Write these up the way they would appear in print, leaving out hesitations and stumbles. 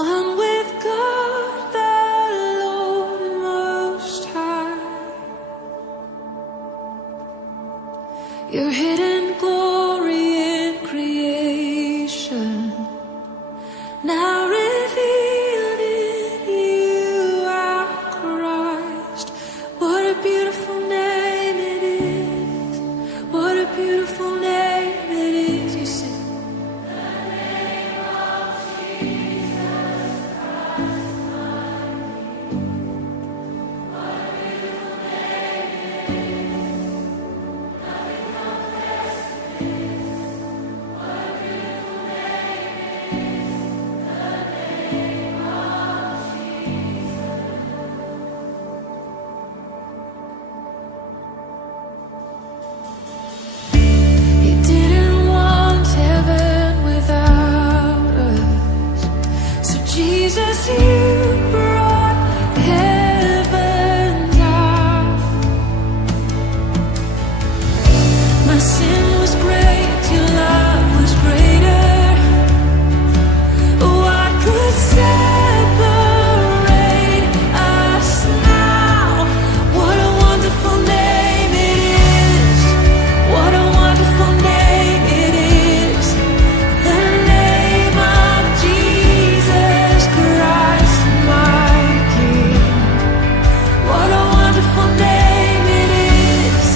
one with God the Lord Most High. Your hidden glory in creation, now revealed in you, our Christ. What a beautiful name it is. What a beautiful name it is. You sing. You didn't want heaven without us, so Jesus, you brought heaven down. My sin was great, your love was greater. What could separate us now? What a wonderful name it is. What a wonderful name it is. The name of Jesus Christ, my King. What a wonderful name it is.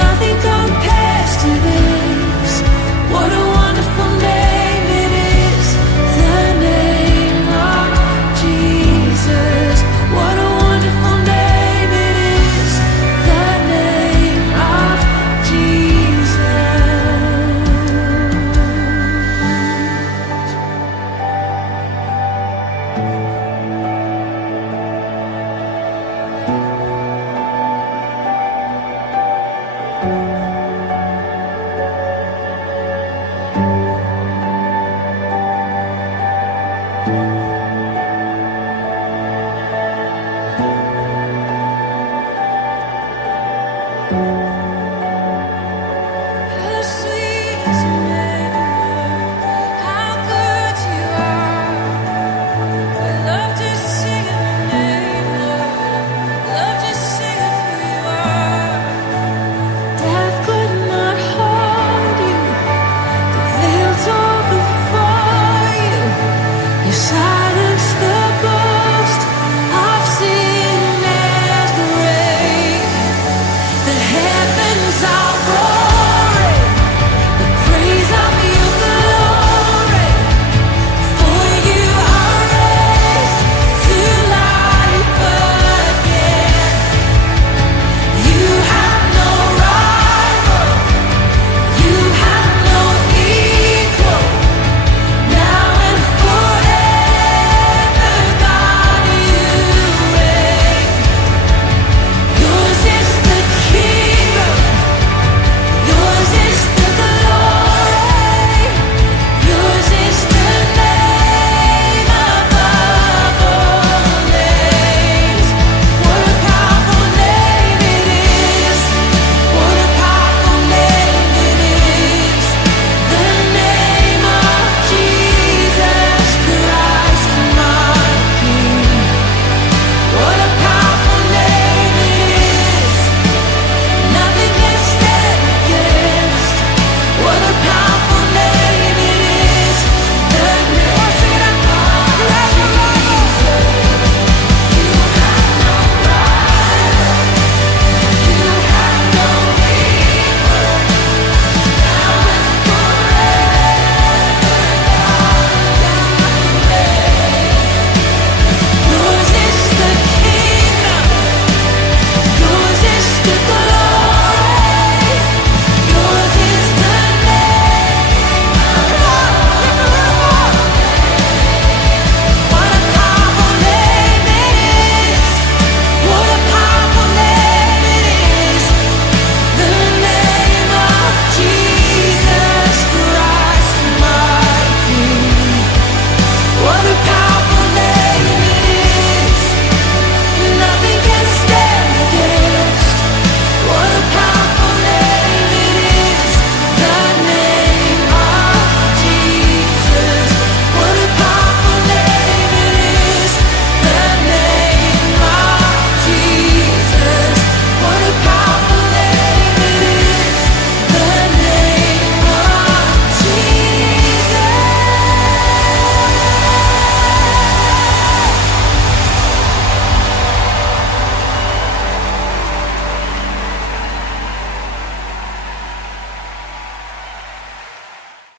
Nothing compares to this. What a wonderful name it is. The name of Jesus. What a wonderful name it is. The name of Jesus.